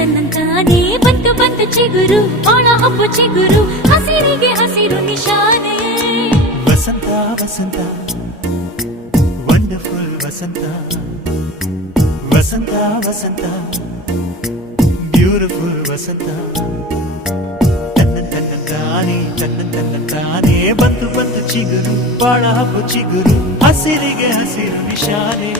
ತನ್ನಂತಾನೇ ಬಂತು ಬಂತು ಚಿಗುರು ಬಾಳ ಹಬ್ಬ ಚಿಗುರು ಹಸಿರಿಗೆ ಹಸಿರು ನಿಶಾನೆ ವಸಂತ ವಸಂತ ವಂಡರ್ಫುಲ್ ವಸಂತ ವಸಂತ ವಸಂತ ಬ್ಯೂಟಿಫುಲ್ ವಸಂತ ತನ್ನ ಬಂತು ಬಂತು ಚಿಗುರು ಬಾಳ ಹಬ್ಬ ಚಿಗುರು ಹಸಿರಿಗೆ ಹಸಿರು ನಿಶಾನೆ